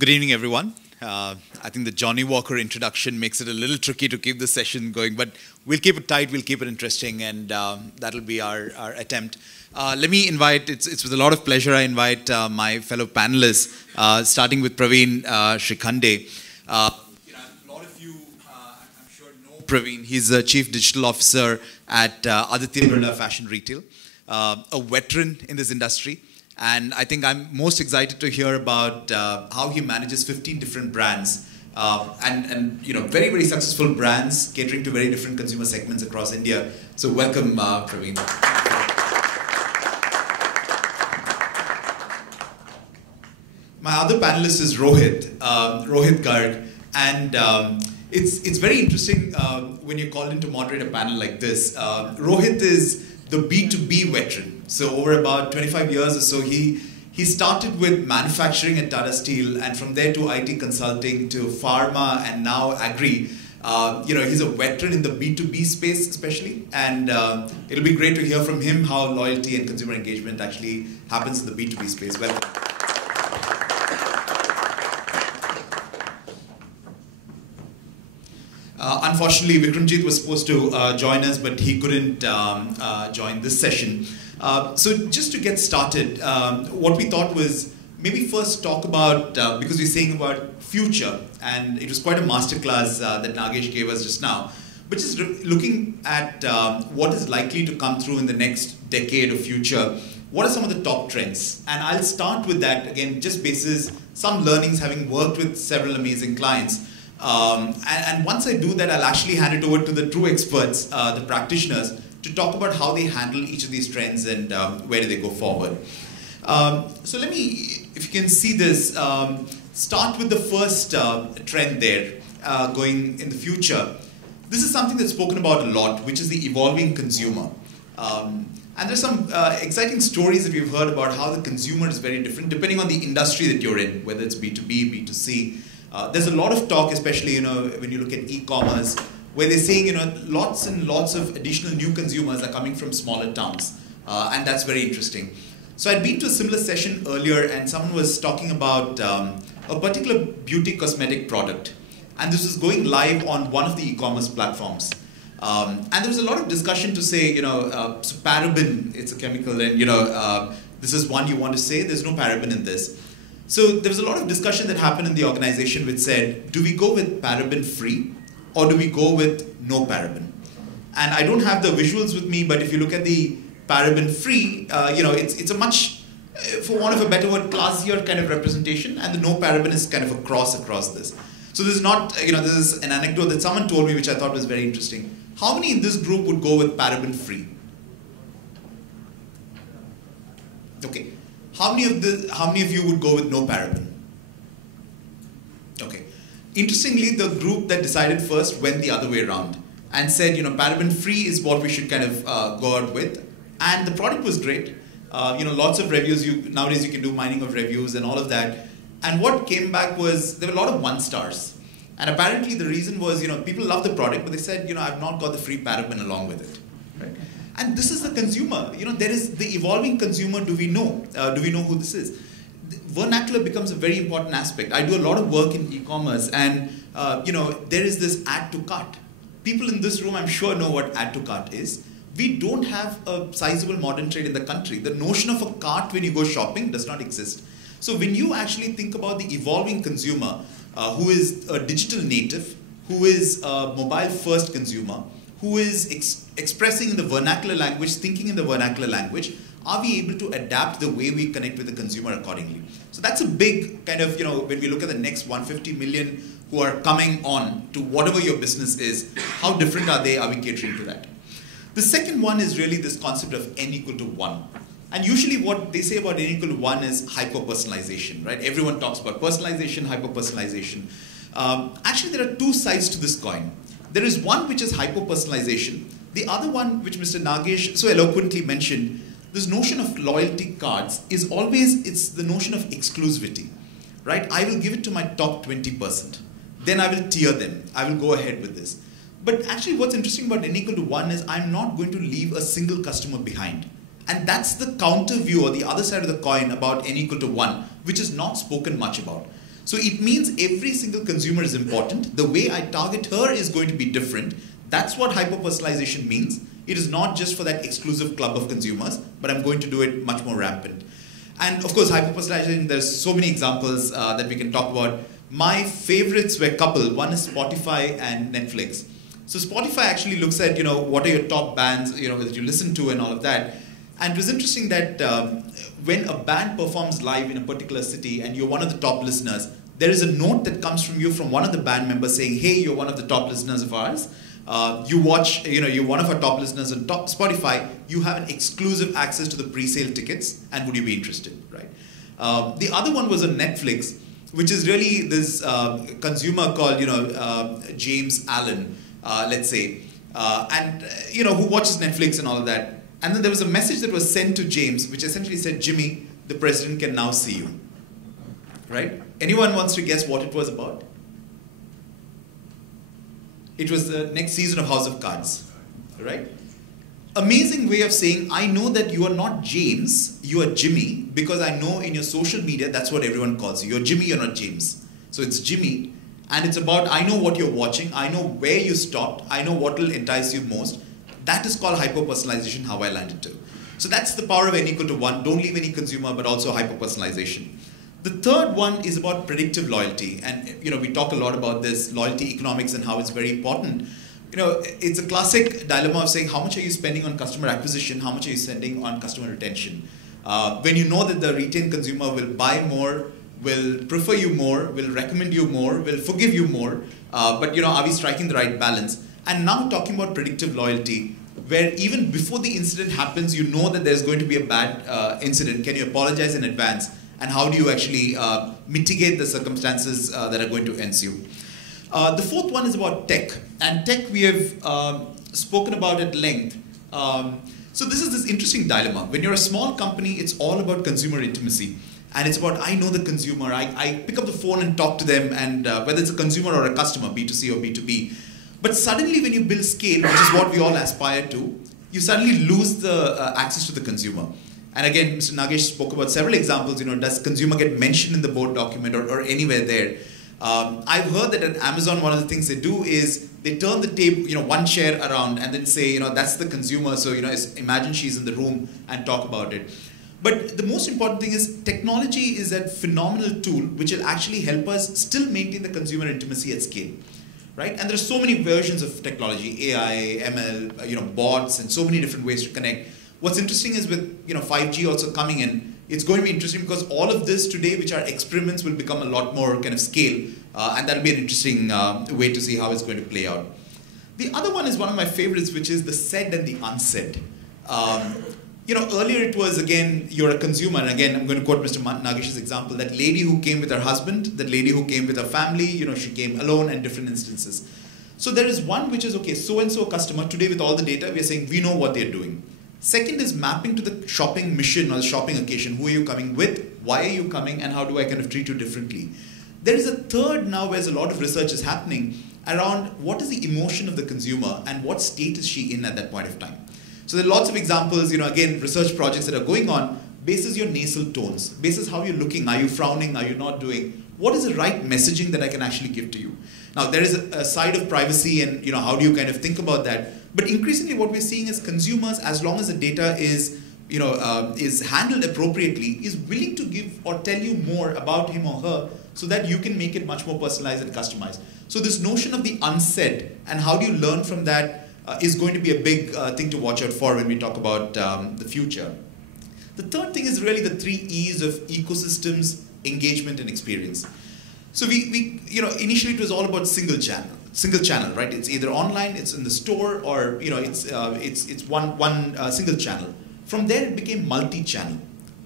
Good evening, everyone. I think the Johnny Walker introduction makes it a little tricky to keep the session going, but we'll keep it tight, we'll keep it interesting, and that'll be our attempt. Let me invite, it's with a lot of pleasure I invite my fellow panelists, starting with Praveen Shikhandi. A lot of you, I'm sure, know Praveen. He's the Chief Digital Officer at Aditya Birla Fashion Retail, a veteran in this industry. And I think I'm most excited to hear about how he manages 15 different brands and very, very successful brands catering to very different consumer segments across India. So welcome, Praveen. My other panelist is Rohit, Garg. And it's very interesting when you're called in to moderate a panel like this. Rohit is the B2B veteran. So over about 25 years or so, he started with manufacturing at Tata Steel, and from there to IT consulting to pharma and now agri. He's a veteran in the B2B space especially, and it'll be great to hear from him how loyalty and consumer engagement actually happens in the B2B space. Welcome. Unfortunately, Vikramjit was supposed to join us, but he couldn't join this session. So just to get started, what we thought was maybe first talk about, because we're saying about future, and it was quite a masterclass that Nagesh gave us just now, but just looking at what is likely to come through in the next decade of future. What are some of the top trends? And I'll start with that, again, just basis some learnings having worked with several amazing clients. And once I do that, I'll actually hand it over to the true experts, the practitioners, to talk about how they handle each of these trends and where do they go forward. So let me, if you can see this, start with the first trend there, going in the future. This is something that's spoken about a lot, which is the evolving consumer. And there's some exciting stories that we've heard about how the consumer is very different depending on the industry that you're in, whether it's B2B, B2C. There's a lot of talk, especially when you look at e-commerce, where they're saying lots and lots of additional new consumers are coming from smaller towns, and that's very interesting. So I'd been to a similar session earlier, and someone was talking about a particular beauty cosmetic product, and this was going live on one of the e-commerce platforms. And there was a lot of discussion to say, so paraben, it's a chemical, and this is one you want to say, there's no paraben in this. So there was a lot of discussion that happened in the organization which said, do we go with paraben free or do we go with no paraben? And I don't have the visuals with me, but if you look at the paraben free, it's a much, for want of a better word, classier kind of representation, and the no paraben is kind of a cross across this. So this is not, this is an anecdote that someone told me which I thought was very interesting. How many in this group would go with paraben free? Okay. How many of you would go with no paraben? Okay. Interestingly, the group that decided first went the other way around and said, paraben free is what we should kind of go out with. And the product was great. Lots of reviews. Nowadays you can do mining of reviews and all of that. And what came back was there were a lot of 1 stars. And apparently the reason was, people love the product, but they said, I've not got the free paraben along with it. Right? And this is the consumer. There is the evolving consumer. Do we know? Do we know who this is? Vernacular becomes a very important aspect. I do a lot of work in e-commerce, and there is this add to cart. People in this room, I'm sure, know what add to cart is. We don't have a sizable modern trade in the country. The notion of a cart when you go shopping does not exist. So when you actually think about the evolving consumer, who is a digital native, who is a mobile first consumer, who is expressing in the vernacular language, thinking in the vernacular language, are we able to adapt the way we connect with the consumer accordingly? So that's a big kind of, when we look at the next 150 million who are coming on to whatever your business is, how different are they? Are we catering to that? The second one is really this concept of n equal to 1. And usually what they say about n equal to 1 is hyper-personalization, right? Everyone talks about personalization, hyper-personalization. Actually, there are 2 sides to this coin. There is one which is hyper-personalization. The other one, which Mr. Nagesh so eloquently mentioned, this notion of loyalty cards is always, it's the notion of exclusivity, right? I will give it to my top 20%. Then I will tier them. I will go ahead with this. But actually what's interesting about n equal to 1 is I'm not going to leave a single customer behind. And that's the counter view or the other side of the coin about n equal to 1, which is not spoken much about. So it means every single consumer is important. The way I target her is going to be different. That's what hyper-personalization means. It is not just for that exclusive club of consumers, but I'm going to do it much more rampant. And of course, hyper-personalization, there's so many examples that we can talk about. My favorites were a couple. One is Spotify and Netflix. So Spotify actually looks at, what are your top bands, that you listen to and all of that. And it was interesting that when a band performs live in a particular city and you're one of the top listeners, there is a note that comes from you from one of the band members saying, hey, you're one of the top listeners of ours. You're one of our top listeners on top Spotify. You have an exclusive access to the pre-sale tickets, and would you be interested, right? The other one was on Netflix, which is really this consumer called, James Allen, let's say, who watches Netflix and all of that. And then there was a message that was sent to James, which essentially said, Jimmy, the president can now see you, right? Anyone wants to guess what it was about? It was the next season of House of Cards, right? Amazing way of saying, I know that you are not James, you are Jimmy, because I know in your social media, that's what everyone calls you. You're Jimmy, you're not James. So it's Jimmy, and it's about, I know what you're watching, I know where you stopped, I know what will entice you most. That is called hyper-personalization, how I landed to. So that's the power of n equal to 1. Don't leave any consumer, but also hyper-personalization. The third one is about predictive loyalty. And we talk a lot about this, loyalty economics and how it's very important. It's a classic dilemma of saying, how much are you spending on customer acquisition? How much are you spending on customer retention? When you know that the retained consumer will buy more, will prefer you more, will recommend you more, will forgive you more, but are we striking the right balance? And now talking about predictive loyalty, where even before the incident happens, you know that there's going to be a bad incident. Can you apologize in advance? And how do you actually mitigate the circumstances that are going to ensue? The fourth one is about tech. And tech we have spoken about at length. So this is this interesting dilemma. When you're a small company, it's all about consumer intimacy. And it's about, I know the consumer. I pick up the phone and talk to them, and whether it's a consumer or a customer, B2C or B2B. But suddenly when you build scale, which is what we all aspire to, you suddenly lose the access to the consumer. And again, Mr. Nagesh spoke about several examples. Does consumer get mentioned in the board document or anywhere there? I've heard that at Amazon, one of the things they do is they turn the table, one chair around and then say, that's the consumer. So, imagine she's in the room and talk about it. But the most important thing is technology is a phenomenal tool which will actually help us still maintain the consumer intimacy at scale. Right? And there are so many versions of technology, AI, ML, bots, and so many different ways to connect. What's interesting is with 5G also coming in, it's going to be interesting because all of this today, which are experiments, will become a lot more kind of scale, and that'll be an interesting way to see how it's going to play out. The other one is one of my favorites, which is the said and the unsaid. Earlier it was, again, you're a consumer, and again, I'm going to quote Mr. Nagesh's example, that lady who came with her husband, that lady who came with her family, she came alone, and different instances. So there is one which is, okay, so-and-so customer, today with all the data, we are saying we know what they're doing. Second is mapping to the shopping mission or the shopping occasion. Who are you coming with? Why are you coming? And how do I kind of treat you differently? There is a third now where a lot of research is happening around what is the emotion of the consumer and what state is she in at that point of time. So there are lots of examples, again, research projects that are going on, basis your nasal tones, basis how you're looking, are you frowning, are you not doing, what is the right messaging that I can actually give to you? Now, there is a side of privacy and, how do you kind of think about that? But increasingly what we're seeing is consumers, as long as the data is, is handled appropriately, is willing to give or tell you more about him or her so that you can make it much more personalized and customized. So this notion of the unsaid and how do you learn from that is going to be a big thing to watch out for when we talk about the future. The third thing is really the 3 E's of ecosystems, engagement, and experience. So we initially it was all about single channel, right? It's either online, it's in the store, or it's one single channel. From there it became multi-channel.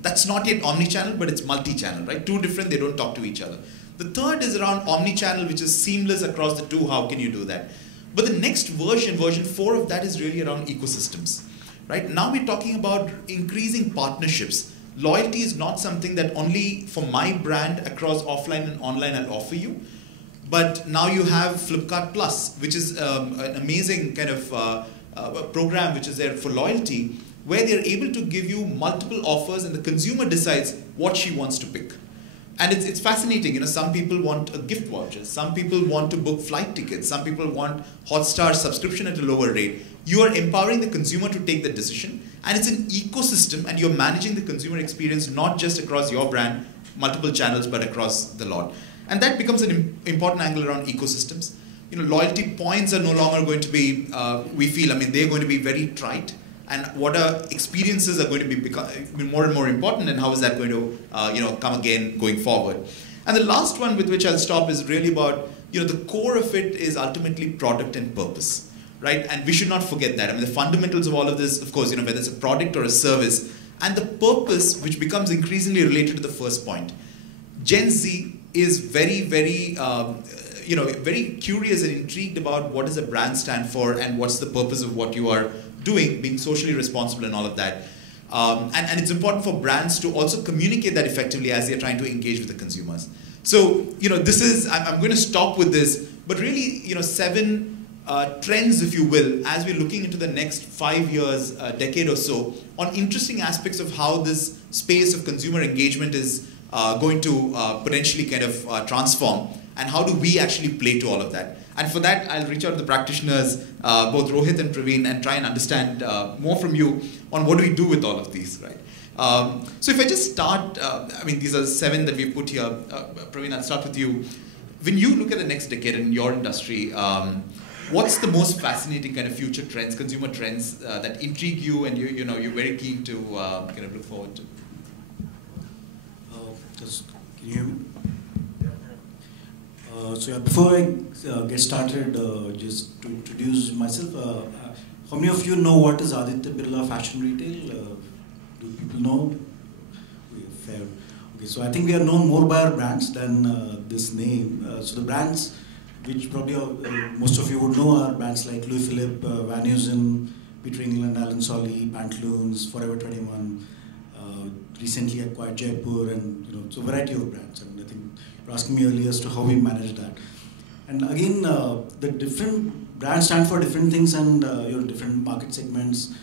That's not yet omni-channel, but it's multi-channel, right? Two different, they don't talk to each other. The third is around omni-channel, which is seamless across the two. How can you do that? But the next version 4 of that is really around ecosystems, right? Now we're talking about increasing partnerships. Loyalty is not something that only for my brand across offline and online I'll offer you. But now you have Flipkart Plus, which is an amazing kind of program which is there for loyalty, where they're able to give you multiple offers and the consumer decides what she wants to pick. And it's fascinating, some people want a gift voucher, some people want to book flight tickets, some people want Hotstar subscription at a lower rate. You are empowering the consumer to take the decision, and it's an ecosystem, and you're managing the consumer experience not just across your brand, multiple channels, but across the lot. And that becomes an important angle around ecosystems. Loyalty points are no longer going to be, we feel, they're going to be very trite. And what are experiences are going to be more and more important, and how is that going to come again going forward? And the last one with which I'll stop is really about, the core of it is ultimately product and purpose, right? And we should not forget that. The fundamentals of all of this, of course, whether it's a product or a service, and the purpose, which becomes increasingly related to the first point. Gen Z is very, very, very curious and intrigued about what does a brand stand for and what's the purpose of what you are doing, being socially responsible and all of that. And it's important for brands to also communicate that effectively as they're trying to engage with the consumers. So, this is, I'm going to stop with this, but really, 7 trends, if you will, as we're looking into the next 5 years, decade or so, on interesting aspects of how this space of consumer engagement is going to potentially kind of transform, and how do we actually play to all of that. And for that, I'll reach out to the practitioners, both Rohit and Praveen, and try and understand more from you on what do we do with all of these, right? So if I just start, these are 7 that we've put here. Praveen, I'll start with you. When you look at the next decade in your industry, what's the most fascinating kind of future trends, consumer trends that intrigue you and you're very keen to kind of look forward to? Can you hear me? Before I get started, just to introduce myself, how many of you know what is Aditya Birla Fashion Retail? Do people know? Fair. Okay, so I think we are known more by our brands than this name. So the brands, which probably most of you would know, are brands like Louis Philippe, Van Heusen, Peter England, Alan Solly, Pantaloons, Forever 21, recently acquired Jaipur, and so a variety of brands. And I think you were asking me earlier as to how we manage that. And again, the different brands stand for different things, and different market segments.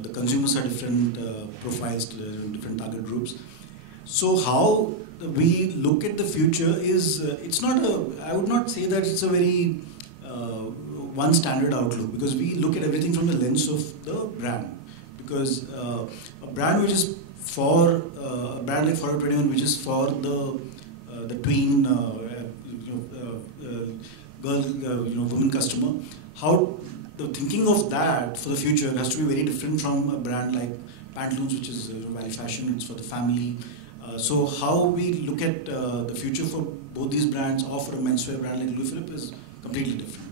The consumers are different profiles, different target groups. So how we look at the future is, it's not I would not say that it's a very one standard outlook, because we look at everything from the lens of the brand. Because a brand which is for a brand like Forever 21, which is for the tween girl, woman customer, how the thinking of that for the future has to be very different from a brand like Pantaloons, which is value fashion, it's for the family. So how we look at the future for both these brands, or for a menswear brand like Louis Philippe, is completely different.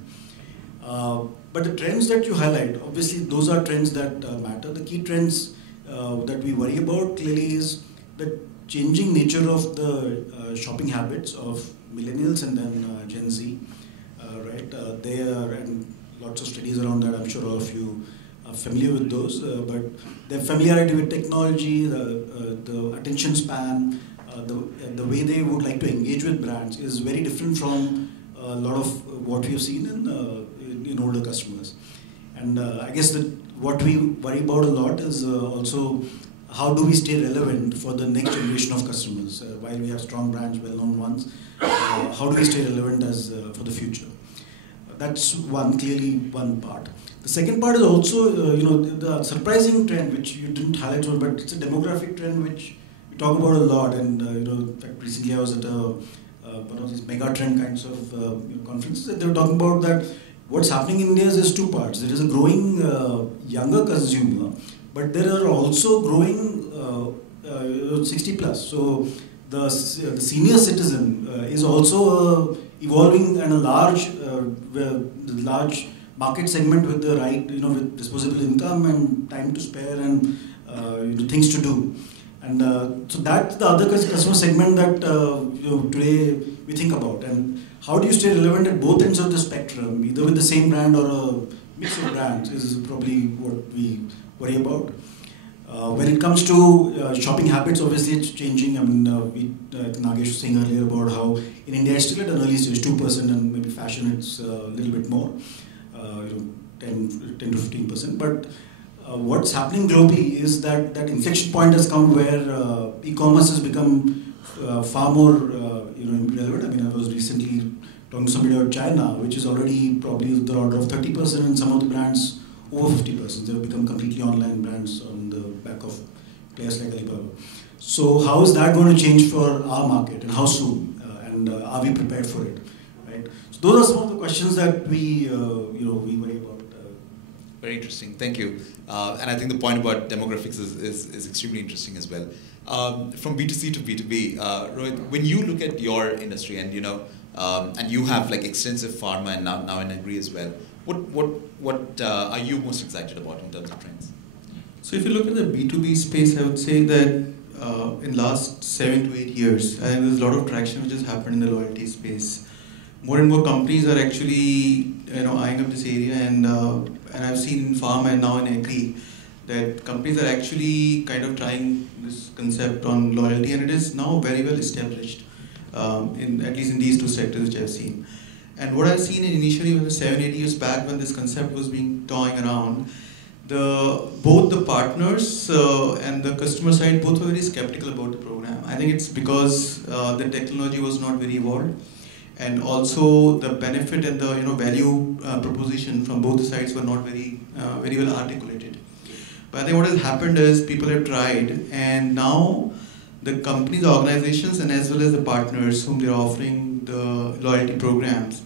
But the trends that you highlight, obviously those are trends that matter. The key trends that we worry about clearly is the changing nature of the shopping habits of millennials and then Gen Z, right? There and lots of studies around that. I'm sure all of you are familiar with those, but their familiarity with technology, the attention span, the way they would like to engage with brands is very different from a lot of what we've seen in older customers. And I guess that what we worry about a lot is also how do we stay relevant for the next generation of customers. While we have strong brands, well-known ones, how do we stay relevant for the future? That's clearly one part. The second part is also, the surprising trend, which you didn't highlight, but it's a demographic trend which we talk about a lot. And in fact, recently I was at one of these mega trend kinds of conferences, and they were talking about that what's happening in India is two parts. There is a growing younger consumer, but there are also growing 60 plus. So the senior citizen is also evolving, and a large market segment with the right, with disposable income and time to spare and things to do. And so that's the other customer segment that today we think about. And how do you stay relevant at both ends of the spectrum, either with the same brand or a mix of brands, is probably what we worry about. When it comes to shopping habits, obviously it's changing. Nagesh was saying earlier about how in India it's still at an early stage, 2%, and maybe fashion it's a little bit more, 10 to 15%. But what's happening globally is that inflection point has come where e-commerce has become far more relevant. I mean, I was recently talking to somebody about China, which is already probably the order of 30%, and some of the brands over 50%. They've become completely online brands on the back of players like Alibaba. So how is that going to change for our market, and how soon? And are we prepared for it? Right. So those are some of the questions that we worry about. Very interesting. Thank you. And I think the point about demographics is extremely interesting as well. From B2C to B2B, Rohit, when you look at your industry and and you have like extensive pharma and now in agri as well, what are you most excited about in terms of trends? So if you look at the B2B space, I would say that in last 7 to 8 years, I think there's a lot of traction which has happened in the loyalty space. More and more companies are actually eyeing up this area, and I've seen in pharma and now in agri that companies are actually kind of trying this concept on loyalty, and it is now very well established, at least in these two sectors which I've seen. And what I've seen initially when 7-8 years back when this concept was being toying around, both the partners and the customer side both were very skeptical about the program. I think it's because the technology was not very evolved, and also the benefit and the value proposition from both sides were not very well articulated. But I think what has happened is people have tried, and now the companies, the organizations, and as well as the partners whom they're offering the loyalty programs,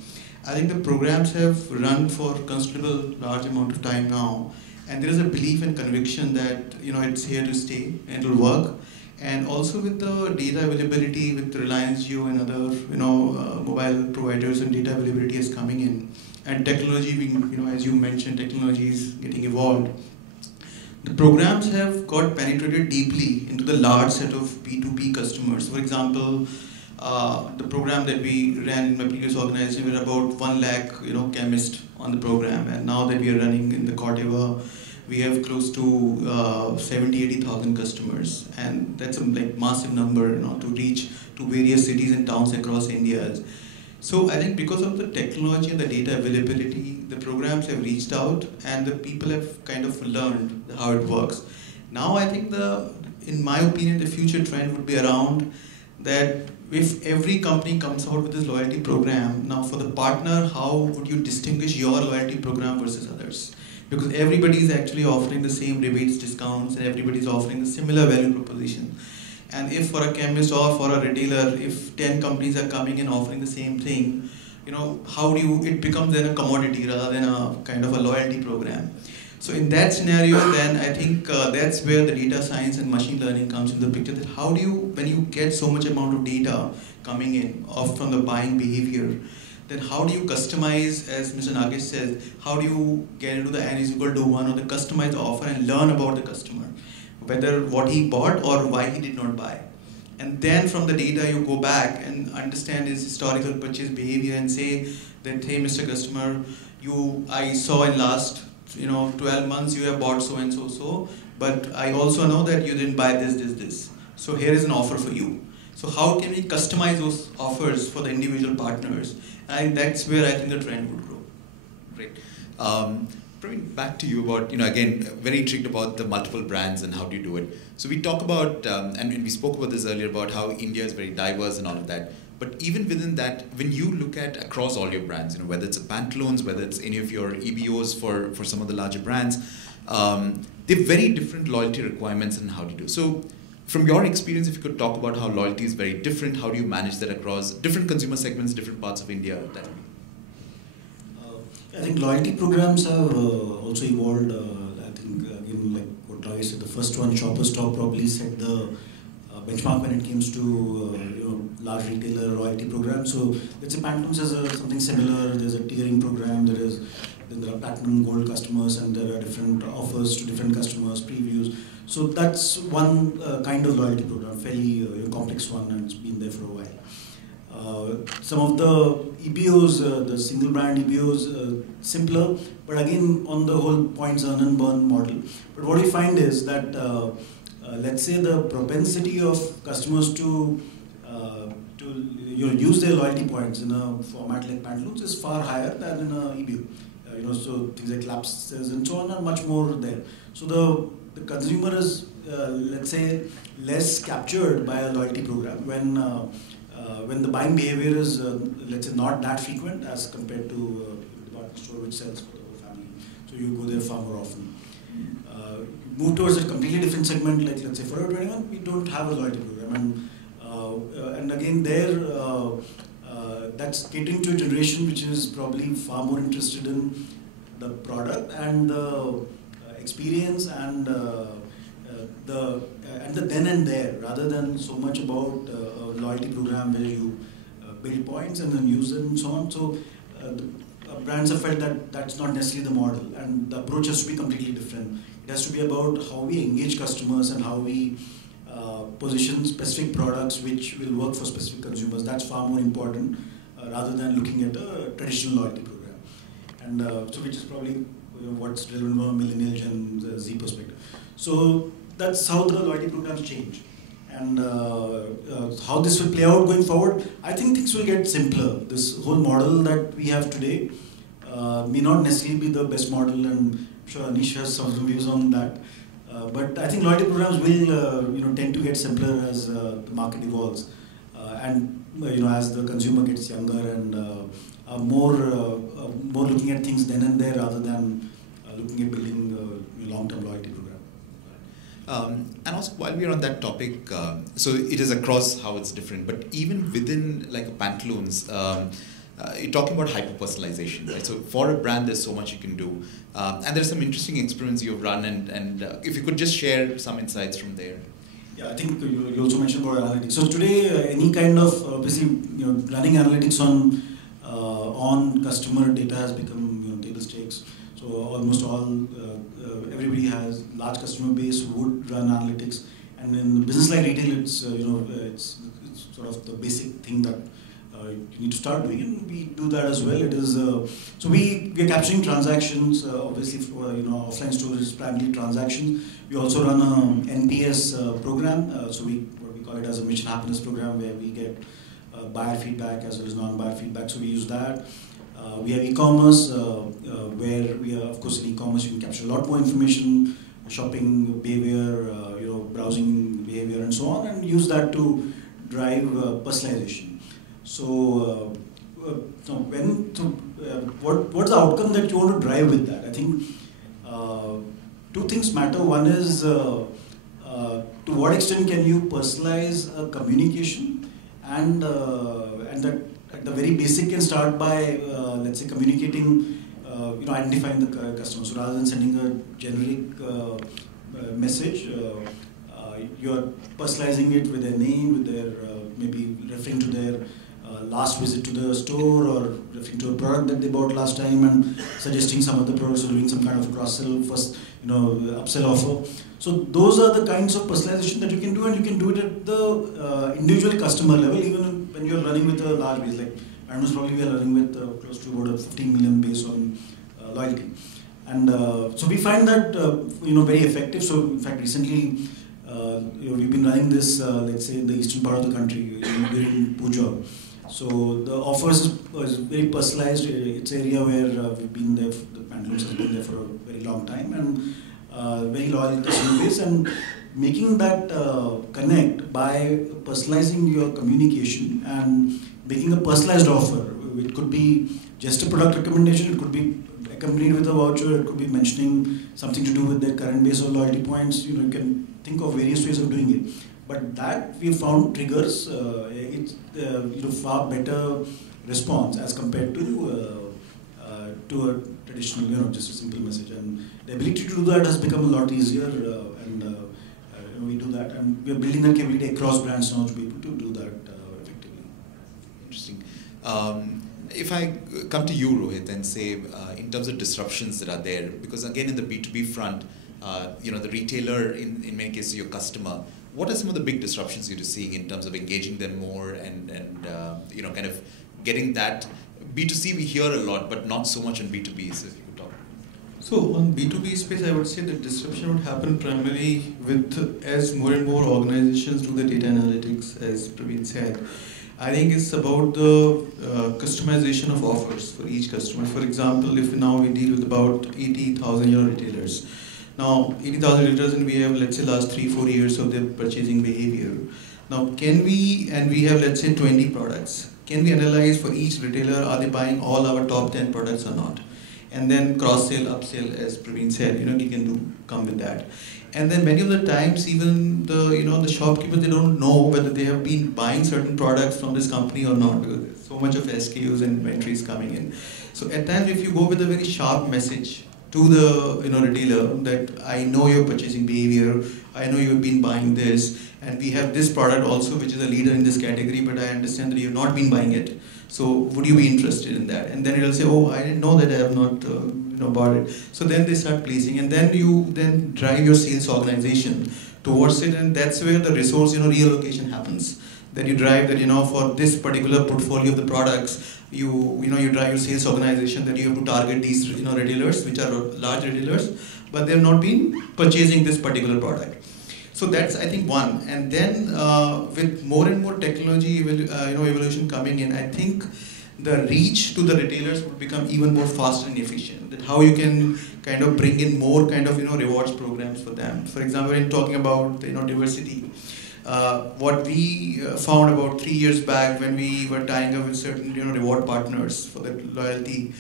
I think the programs have run for considerable large amount of time now, and there is a belief and conviction that it's here to stay and it will work. And also with the data availability with Reliance Jio and other mobile providers, and data availability is coming in, and technology being as you mentioned, technology is getting evolved. The programs have got penetrated deeply into the large set of B2B customers. For example, the program that we ran in my previous organization, we were about 1 lakh chemists on the program, and now that we are running in the Corteva, we have close to 70,000-80,000 customers, and that's a massive number to reach to various cities and towns across India. So I think because of the technology and the data availability, the programs have reached out and the people have kind of learned how it works. Now I think in my opinion, the future trend would be around that if every company comes out with this loyalty program, now for the partner, how would you distinguish your loyalty program versus others? Because everybody is actually offering the same rebates, discounts, and everybody is offering a similar value proposition. And if for a chemist or for a retailer, if 10 companies are coming and offering the same thing, it becomes then a commodity rather than a kind of a loyalty program. So in that scenario, then I think that's where the data science and machine learning comes in the picture. That how do you, when you get so much amount of data coming in from the buying behavior, then how do you customize, as Mr. Nagesh says, how do you get into the N is equal to 1 or the customized offer and learn about the customer, whether what he bought or why he did not buy. And then from the data you go back and understand his historical purchase behavior and say that, hey Mr. Customer, I saw in last 12 months you have bought so and so, but I also know that you didn't buy this. So here is an offer for you. So how can we customize those offers for the individual partners? And that's where I think the trend would grow. Great. Praveen, back to you about, again, very intrigued about the multiple brands and how do you do it. So we talk about, and we spoke about this earlier, about how India is very diverse and all of that. But even within that, when you look at across all your brands, whether it's a Pantaloons, whether it's any of your EBOs for some of the larger brands, they have very different loyalty requirements and how do you do. So from your experience, if you could talk about how loyalty is very different, how do you manage that across different consumer segments, different parts of India? I think loyalty programs have also evolved. I think, again, like what Ravi said, the first one, Shoppers Stop, probably set the benchmark when it comes to large retailer loyalty program. So let's say Pantaloons has something similar. There's a tiering program. Then there are platinum, gold customers, and there are different offers to different customers, previews. So that's one kind of loyalty program, fairly complex one, and it's been there for a while. Some of the EBOs, the single brand EBOs, simpler, but again on the whole points earn and burn model. But what we find is that let's say the propensity of customers to use their loyalty points in a format like Pantaloons is far higher than in a EBO. So things like lapses and so on are much more there. So the consumer is let's say, less captured by a loyalty program when the buying behavior is, let's say, not that frequent as compared to a department store which sells for the whole family. So you go there far more often. Move towards a completely different segment, like let's say Forever 21, we don't have a loyalty program, and again there that's catering to a generation which is probably far more interested in the product and the experience and the then and there, rather than so much about a loyalty program where you build points and then use them and so on. So brands have felt that that's not necessarily the model, and the approach has to be completely different. It has to be about how we engage customers and how we position specific products which will work for specific consumers. That's far more important rather than looking at a traditional loyalty program. And so which is probably what's relevant from a millennial Gen Z perspective. So that's how the loyalty programs change. And how this will play out going forward, I think things will get simpler. This whole model that we have today may not necessarily be the best model, and I'm sure Anish has some views on that. But I think loyalty programs will tend to get simpler as the market evolves, and as the consumer gets younger and more looking at things then and there rather than looking at building a long-term loyalty program. And also, while we are on that topic, so it is across how it's different, but even within like a Pantaloons, you're talking about hyper-personalization, right? So for a brand, there's so much you can do. And there's some interesting experiments you've run, and if you could just share some insights from there. Yeah, I think you also mentioned about analytics. So today, any kind of, basically, running analytics on customer data has become table stakes. So almost everybody has large customer base who would run analytics, and in business like retail, it's it's sort of the basic thing that you need to start doing, and we do that as well. It is so we are capturing transactions. Obviously, for offline stores is primarily transactions. We also run a NPS program. So what we call it as a mission happiness program, where we get buyer feedback as well as non-buyer feedback. So we use that. We have e-commerce, where we are, of course, in e-commerce you can capture a lot more information, shopping behavior, browsing behavior, and so on, and use that to drive personalization. So, what's the outcome that you want to drive with that? I think two things matter. One is to what extent can you personalize a communication, and that at the very basic can start by let's say communicating, identifying the customer. So rather than sending a generic message, you're personalizing it with their name, with their maybe referring to their last visit to the store, or referring to a product that they bought last time, and suggesting some of the products, or doing some kind of cross-sell, first upsell offer. So those are the kinds of personalization that you can do, and you can do it at the individual customer level, even when you're running with a large base. Like Pantaloons probably we are running with close to about a 15 million base on loyalty, and so we find that very effective. So in fact, recently we've been running this, let's say in the eastern part of the country, we're in Puja. So the offers is very personalized. It's an area where we've been there. The Pantaloons has been there for a very long time, and very loyal customer base, and making that connect by personalizing your communication and making a personalized offer. It could be just a product recommendation. It could be accompanied with a voucher. It could be mentioning something to do with their current base of loyalty points. You can think of various ways of doing it. But that we found triggers far better response as compared to a traditional, just a simple message. And the ability to do that has become a lot easier, and we do that, and we are building that capability across brands now to be able to do that effectively. Interesting. If I come to you, Rohit, and say in terms of disruptions that are there, because again in the B2B front, the retailer, in many cases your customer, what are some of the big disruptions you're seeing in terms of engaging them more and kind of getting that? B2C we hear a lot, but not so much on B2B, so if you could talk. So on B2B space, I would say the disruption would happen primarily as more and more organizations do the data analytics, as Praveen said. I think it's about the customization of offers for each customer. For example, if now we deal with about 80,000 retailers, Now, 80,000 retailers, and we have, let's say, last 3-4 years of their purchasing behavior. Now, can we, and we have, let's say, 20 products, can we analyze for each retailer, are they buying all our top 10 products or not? And then cross-sell, upsell, as Praveen said, you can come with that. And then many of the times, even the shopkeepers, they don't know whether they have been buying certain products from this company or not, because there's so much of SKUs and inventories coming in. So at times, if you go with a very sharp message to the retailer that I know your purchasing behavior, I know you've been buying this, and we have this product also which is a leader in this category, but I understand that you've not been buying it. So would you be interested in that? And then it'll say, oh, I didn't know that, I have not bought it. So then they start placing, and then you then drive your sales organization towards it, and that's where the resource reallocation happens. That you drive that for this particular portfolio of the products, you drive your sales organization that you have to target these retailers, which are large retailers, but they have not been purchasing this particular product. So that's, I think, one. And then with more and more technology evolution coming in, I think the reach to the retailers will become even more fast and efficient. That how you can kind of bring in more kind of rewards programs for them. For example, in talking about diversity, what we found about 3 years back when we were tying up with certain reward partners for the loyalty.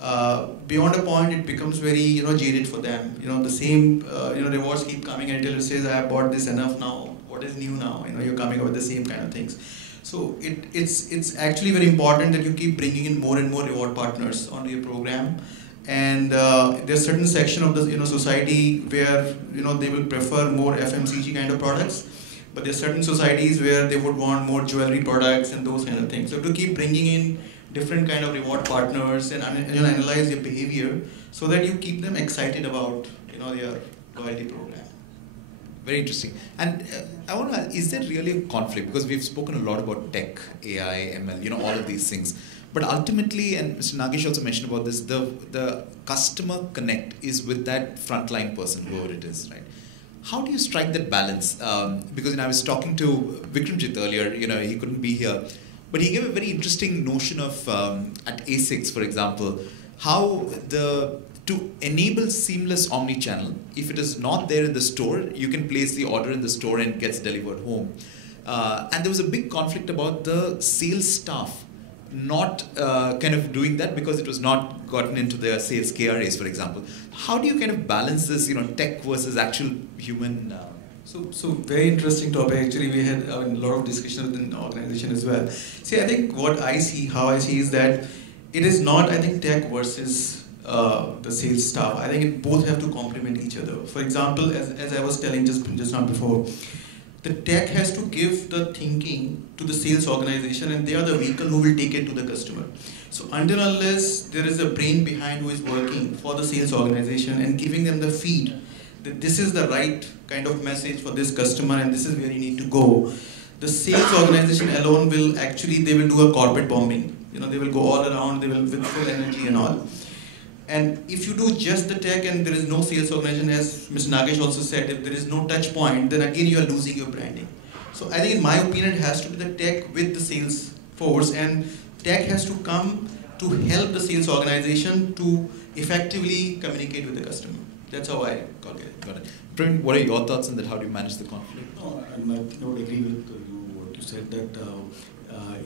Beyond a point, it becomes very jaded for them. The same rewards keep coming, and retailer says, I have bought this enough now. What is new now? You're coming up with the same kind of things. So it's actually very important that you keep bringing in more and more reward partners onto your program. And there's certain section of the society where they will prefer more FMCG kind of products. But there's certain societies where they would want more jewelry products and those kind of things. So to keep bringing in different kind of reward partners and analyze their behavior so that you keep them excited about their loyalty program. Very interesting. And I want to ask, is there really a conflict? Because we've spoken a lot about tech, AI, ML, all of these things. But ultimately, and Mr. Nagesh also mentioned about this, the customer connect is with that frontline person, whoever it is, right? How do you strike that balance? Because I was talking to Vikramjit earlier, he couldn't be here. But he gave a very interesting notion of, at ASICS, for example, how to enable seamless omni-channel, if it is not there in the store, you can place the order in the store and it gets delivered home. And there was a big conflict about the sales staff not kind of doing that because it was not gotten into their sales KRAs, for example. How do you kind of balance this, tech versus actual human? So very interesting topic. Actually, we had a lot of discussion within the organization as well. See, I think how I see is that it is not, I think, tech versus the sales staff. I think it both have to complement each other. For example, as I was telling just now before, the tech has to give the thinking to the sales organization, and they are the vehicle who will take it to the customer. So until unless there is a brain behind who is working for the sales organization and giving them the feed that this is the right kind of message for this customer and this is where you need to go, the sales organization alone will they will do a corporate bombing. They will go all around, they will with full energy and all. And if you do just the tech and there is no sales organization, as Mr. Nagesh also said, if there is no touch point, then again you are losing your branding. So I think in my opinion, it has to be the tech with the sales force, and tech has to come to help the sales organization to effectively communicate with the customer. That's how I got it. Praveen, what are your thoughts on that? How do you manage the conflict? No, I would agree with what you said, that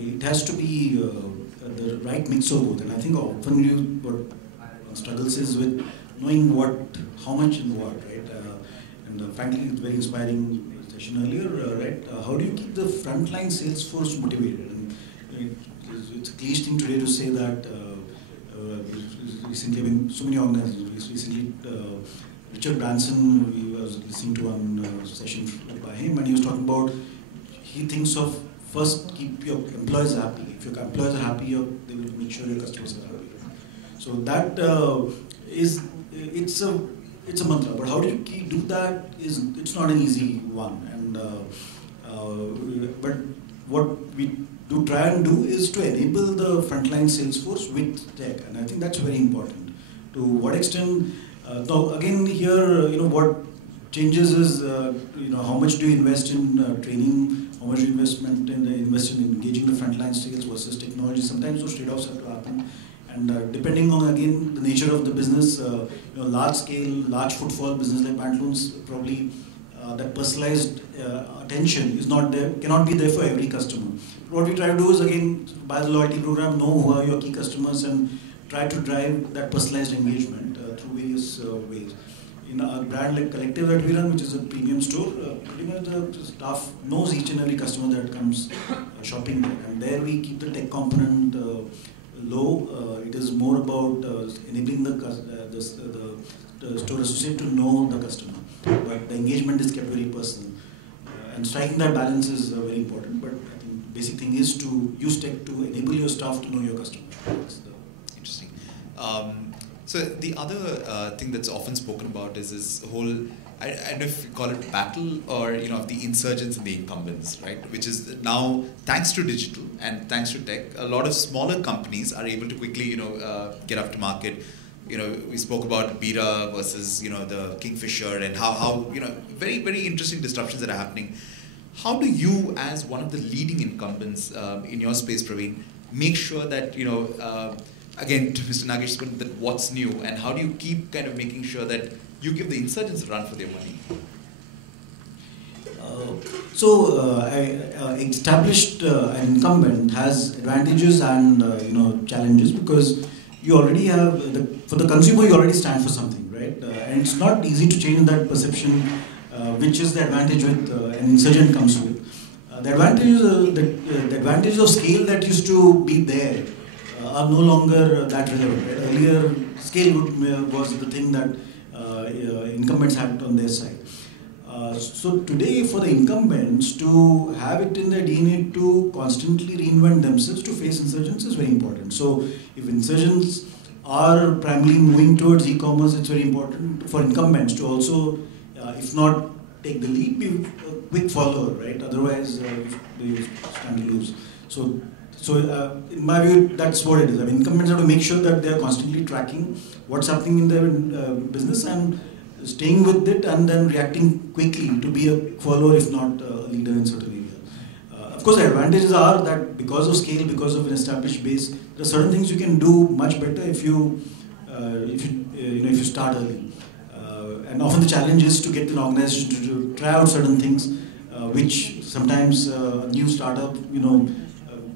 it has to be the right mix of both. And I think often what struggles is with knowing how much and what, right? And frankly, it's very inspiring session earlier, right? How do you keep the frontline sales force motivated? And it's a cliche thing today to say that recently, so many organizations, recently Richard Branson, we was listening to one session by him, and he was talking about, he thinks of first keep your employees happy. If your employees are happy, they will make sure your customers are happy. So that it's a mantra, but how do you do that? It's not an easy one, and but what we do try and do is to enable the frontline sales force with tech, and I think that's very important. To what extent? Now again here, what changes is how much do you invest in training, how much do you invest in engaging the frontline sales versus technology. Sometimes those trade-offs have to happen. And depending on again the nature of the business, large scale, large footfall business like Pantaloons, probably that personalized attention is not there, cannot be there for every customer. What we try to do is again buy the loyalty program, know who are your key customers, and try to drive that personalized engagement through various ways. In a brand like Collective that we run, which is a premium store, pretty much the staff knows each and every customer that comes shopping there. And there we keep the tech component low. It is more about enabling the store associate to know the customer. But the engagement is kept very personal. And striking that balance is very important. But I think the basic thing is to use tech to enable your staff to know your customer. Interesting. So the other thing that's often spoken about is this whole, I don't know if you call it battle or the insurgents and the incumbents, right? Which is now, thanks to digital and thanks to tech, a lot of smaller companies are able to quickly get up to market. We spoke about Birla versus the Kingfisher and how very, very interesting disruptions that are happening. How do you, as one of the leading incumbents in your space, Praveen, make sure that again, to Mr. Nagesh's point, that what's new, and how do you keep kind of making sure that you give the insurgents a run for their money? Established an incumbent has advantages and challenges, because you already have for the consumer you already stand for something, right? And it's not easy to change that perception, which is the advantage with an insurgent comes with. The advantages of scale that used to be there are no longer that relevant. Right? Earlier, scale was the thing that incumbents had on their side. So today, for the incumbents to have it in their DNA to constantly reinvent themselves to face insurgents is very important. So if insurgents are primarily moving towards e-commerce, it's very important for incumbents to also, if not take the lead, be a quick follower, right? Otherwise, they stand to lose. So in my view, that's what it is. I mean, incumbents have to make sure that they are constantly tracking what's happening in their business and staying with it, and then reacting quickly to be a follower, if not a leader in certain areas. Of course, the advantages are that because of scale, because of an established base, there are certain things you can do much better if you start early. And often the challenge is to get an organization to try out certain things, which sometimes a new startup,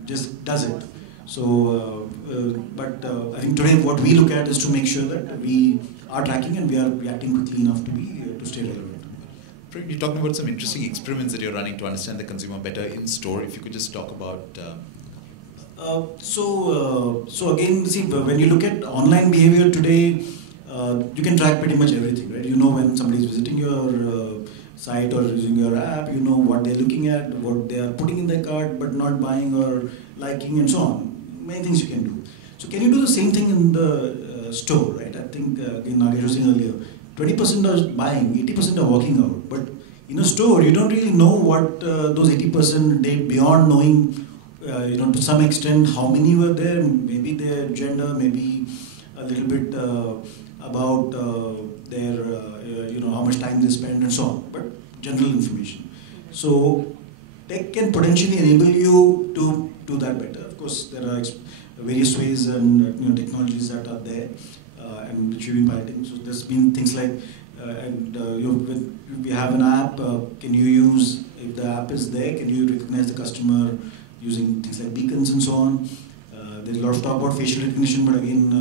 just does it. So, but I think today what we look at is to make sure that we are tracking and we are reacting quickly enough to stay relevant. You're talking about some interesting experiments that you're running to understand the consumer better in store. If you could just talk about. So again, see, when you look at online behavior today, you can track pretty much everything, right? You know when somebody is visiting your site or using your app, you know what they're looking at, what they are putting in their cart but not buying or liking, and so on. Many things you can do. So can you do the same thing in the store, right? I think again, Nagesh was saying earlier, 20% are buying, 80% are walking out. But in a store, you don't really know what those 80% did beyond knowing, to some extent how many were there, maybe their gender, maybe a little bit about their, how much time they spend and so on, but general information. So tech can potentially enable you to do that better. Of course, there are various ways and technologies that are there and which we've been piloting. So there's been things like, we have an app, can you use, if the app is there, can you recognize the customer using things like beacons and so on. There's a lot of talk about facial recognition, but again,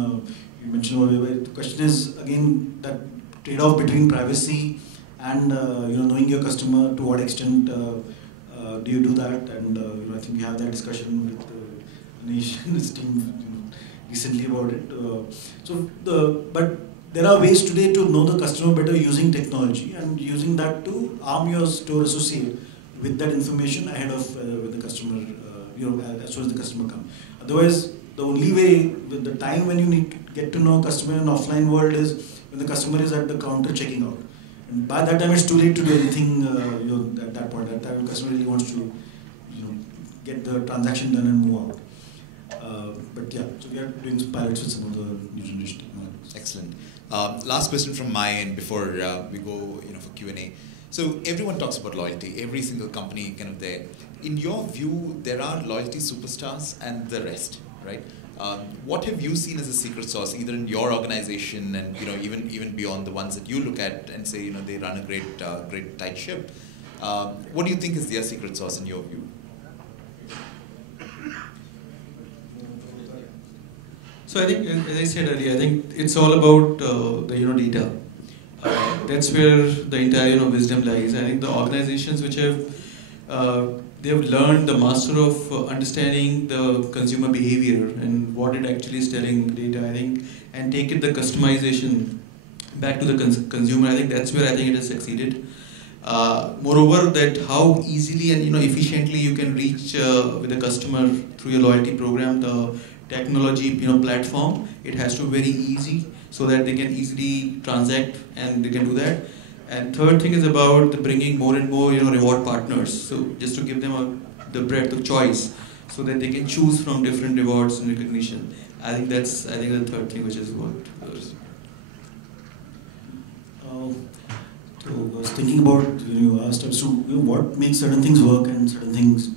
you mentioned earlier, the question is, again, that trade-off between privacy and knowing your customer, to what extent do you do that? And I think we have that discussion with Anish and his team recently about it. But there are ways today to know the customer better using technology and using that to arm your store associate with that information ahead of when the customer, as soon as the customer comes. Otherwise, the only way, with the time when you need to get to know a customer in an offline world is when the customer is at the counter checking out. And by that time, it's too late to do anything at that point. At that time, the customer really wants to get the transaction done and move out. But yeah, so we are doing pilots with some of the new generation technologies. Excellent. Last question from my end before we go for Q&A. So everyone talks about loyalty, every single company kind of there. In your view, there are loyalty superstars and the rest, right? What have you seen as a secret sauce, either in your organization and even beyond the ones that you look at and say they run a great tight ship? What do you think is their secret sauce in your view? So I think, as I said earlier, I think it's all about the data. That's where the entire wisdom lies. I think the organizations which have they have learned the master of understanding the consumer behavior and what it actually is telling data, I think, and take it the customization back to the consumer. I think that's where I think it has succeeded. Moreover, that how easily and efficiently you can reach with the customer through your loyalty program, the technology platform, it has to be very easy so that they can easily transact and they can do that. And third thing is about the bringing more and more reward partners. So just to give them the breadth of choice so that they can choose from different rewards and recognition. I think that's the third thing which is worked. So I was thinking about you asked us to what makes certain things work and certain things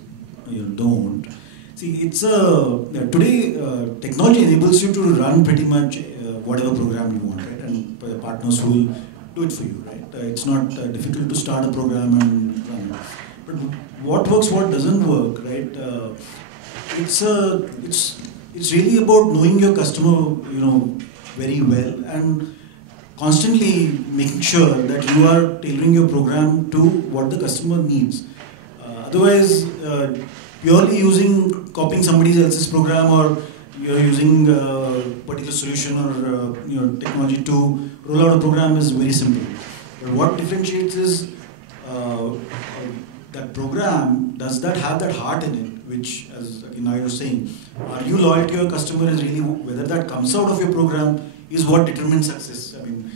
don't. See, it's today technology enables you to run pretty much whatever program you want, right? And partners who will do it for you, right? It's not difficult to start a program and run it. But what works, what doesn't work, right? It's really about knowing your customer, very well and constantly making sure that you are tailoring your program to what the customer needs. Otherwise, purely copying somebody else's program or you're using a particular solution or technology to roll out a program is very simple. But what differentiates is that program, does that have that heart in it, which, as now you're saying, are you loyal to your customer is really, whether that comes out of your program is what determines success. I mean,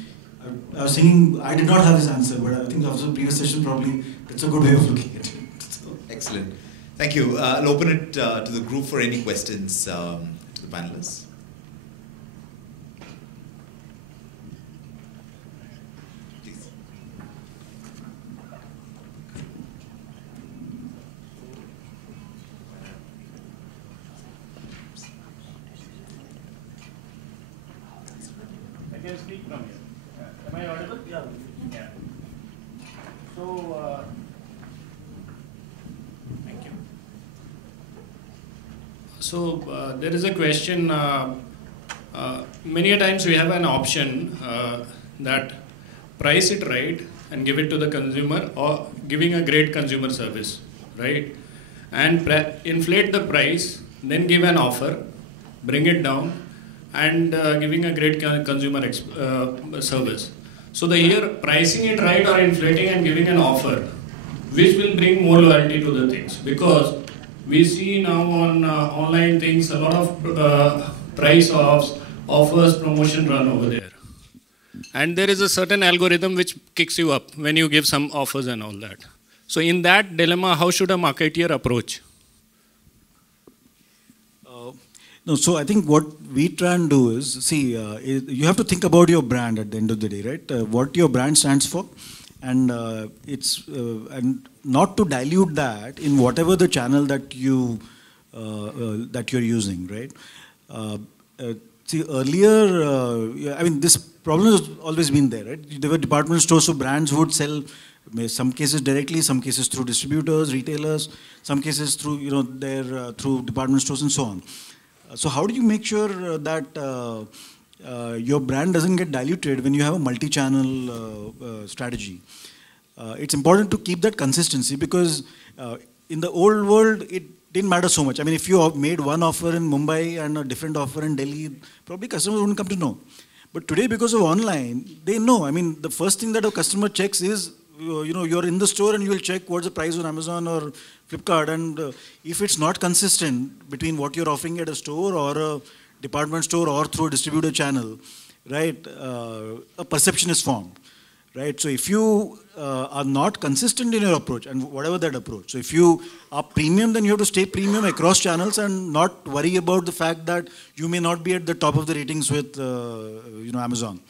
I was thinking, I did not have this answer, but I think after the previous session probably that's a good way of looking at it. So. Excellent. Thank you. I'll open it to the group for any questions to the panelists. Please. I can speak from here. Am I audible? Yeah. Yeah. So, thank you. So, there is a question, many a times we have an option that price it right and give it to the consumer or giving a great consumer service, right? And inflate the price, then give an offer, bring it down, and giving a great consumer service. So here pricing it right or inflating and giving an offer, which will bring more loyalty to the things, because we see now on online things a lot of price offers, promotion run over there, and there is a certain algorithm which kicks you up when you give some offers and all that. So in that dilemma, how should a marketeer approach? No, so I think what we try and do is, see, you have to think about your brand at the end of the day, right? What your brand stands for, and and not to dilute that in whatever the channel that you're using, right? See, earlier, I mean, this problem has always been there, right? There were department stores, so brands would sell, some cases directly, some cases through distributors, retailers, some cases through through department stores and so on. So how do you make sure that your brand doesn't get diluted when you have a multi-channel strategy? It's important to keep that consistency, because in the old world, it didn't matter so much. I mean, if you made one offer in Mumbai and a different offer in Delhi, probably customers wouldn't come to know. But today, because of online, they know. I mean, the first thing that a customer checks is, you're in the store and you will check what's the price on Amazon or Flipkart, and if it's not consistent between what you're offering at a store or a department store or through a distributor channel, right, a perception is formed, right? So if you are not consistent in your approach, and whatever that approach, so if you are premium, then you have to stay premium across channels and not worry about the fact that you may not be at the top of the ratings with Amazon.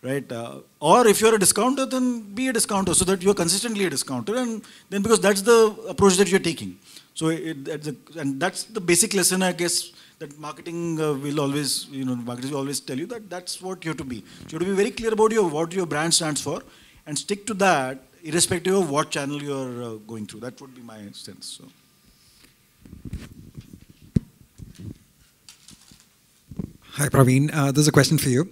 Right? Or if you're a discounter, then be a discounter so that you're consistently a discounter, and then because that's the approach that you're taking. So and that's the basic lesson, I guess, that marketing will always, marketers will always tell you that that's what you have to be. So you have to be very clear about what your brand stands for, and stick to that, irrespective of what channel you are going through. That would be my sense. So. Hi, Praveen. This is a question for you.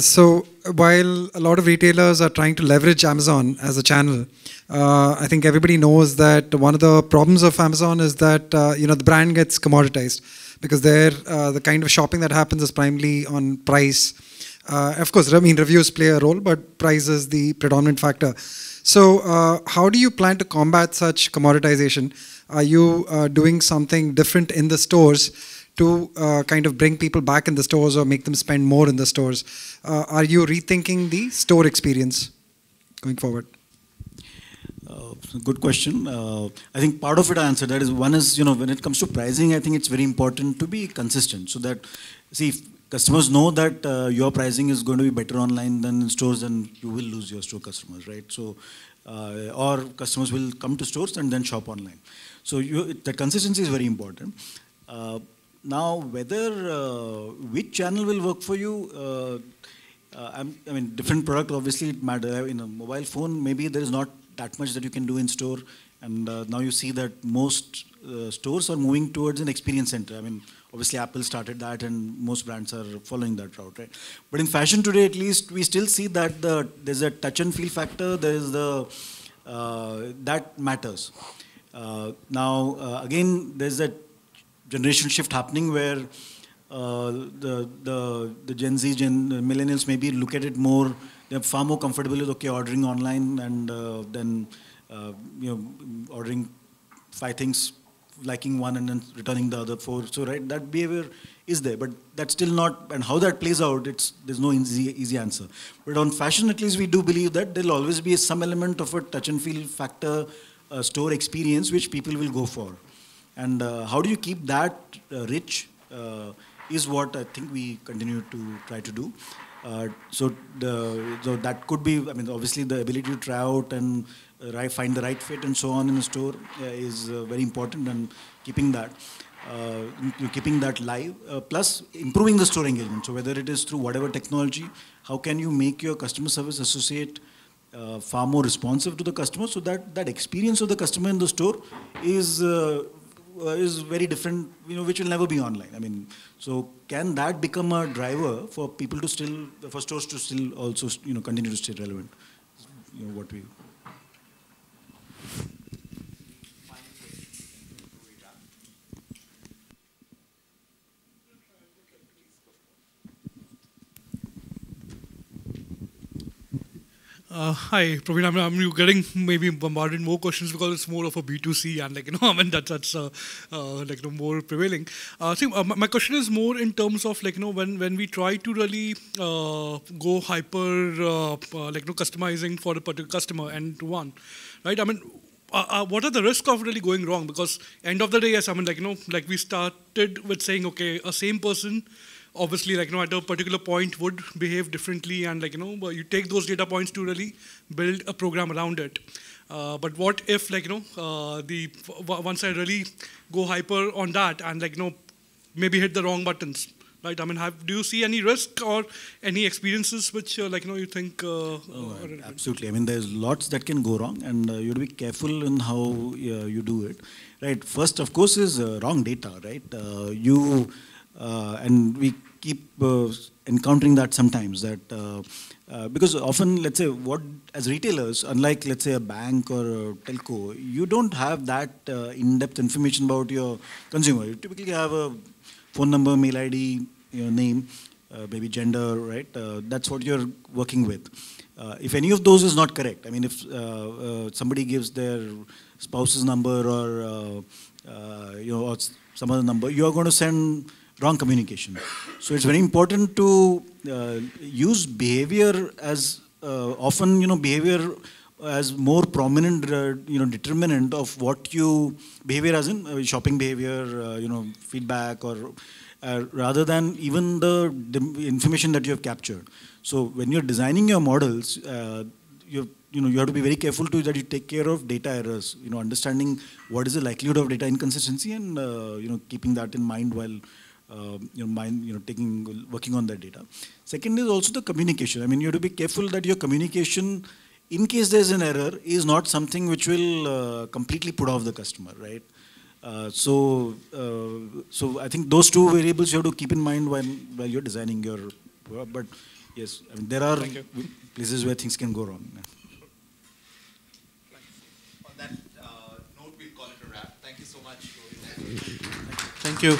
So while a lot of retailers are trying to leverage Amazon as a channel, I think everybody knows that one of the problems of Amazon is that the brand gets commoditized, because the kind of shopping that happens is primarily on price. Of course, I mean, reviews play a role, but price is the predominant factor. So how do you plan to combat such commoditization? Are you doing something different in the stores to kind of bring people back in the stores or make them spend more in the stores? Are you rethinking the store experience going forward? Good question. I think part of it I answered. That is, one is, when it comes to pricing, I think it's very important to be consistent. So that, see, if customers know that your pricing is going to be better online than in stores, then you will lose your store customers, right? So, or customers will come to stores and then shop online. So that consistency is very important. Now, whether which channel will work for you, I mean, different product obviously it matters. In a mobile phone, maybe there is not that much that you can do in store, and now you see that most stores are moving towards an experience center. I mean, obviously Apple started that, and most brands are following that route, right? But in fashion today, at least, we still see that there's a touch and feel factor. There is that matters. Now, again, there's that generation shift happening where the Gen Z, millennials maybe look at it more. They're far more comfortable with ordering online and then ordering 5 things, liking one and then returning the other 4. So right, that behavior is there, but that's still not. And how that plays out, there's no easy answer. But on fashion, at least we do believe that there'll always be some element of a touch and feel factor, store experience, which people will go for. And how do you keep that rich is what I think we continue to try to do. So that could be, I mean, obviously the ability to try out and find the right fit and so on in the store is very important, and keeping that live, plus improving the store engagement. So whether it is through whatever technology, how can you make your customer service associate far more responsive to the customer, so that experience of the customer in the store is very different, which will never be online. I mean, so can that become a driver for people to for stores to still also, continue to stay relevant? What we. Hi, Praveen. I'm getting maybe bombarded more questions because it's more of a B2C, and I mean that's more prevailing. My question is more in terms of when we try to really go hyper customizing for a particular customer and to one, right? I mean, what are the risks of really going wrong? Because end of the day, yes, I mean we started with saying, okay, a same person obviously at a particular point would behave differently, and you take those data points to really build a program around it. But what if once I really go hyper on that and maybe hit the wrong buttons, right? I mean, do you see any risk or any experiences which you think? Absolutely. I mean, there's lots that can go wrong, and you have to be careful in how you do it. Right. First, of course, is wrong data. Right. And we keep encountering that sometimes, that because often, let's say, as retailers, unlike, let's say, a bank or a telco, you don't have that in-depth information about your consumer. You typically have a phone number, mail ID, name, maybe gender, right? That's what you're working with. If any of those is not correct, I mean, if somebody gives their spouse's number or or some other number, you are going to send wrong communication. So it's very important to use behavior as behavior as more prominent determinant of what you behavior as in shopping behavior, feedback, or rather than even the information that you have captured. So when you're designing your models, you have to be very careful that you take care of data errors. Understanding what is the likelihood of data inconsistency, and keeping that in mind while working on that data. Second is also the communication. I mean, you have to be careful that your communication, in case there's an error, is not something which will completely put off the customer, right? So I think those two variables you have to keep in mind while you're designing your. But yes, I mean, there are places where things can go wrong. On that note, we'll call it a wrap. Thank you so much, Rohit. Thank you.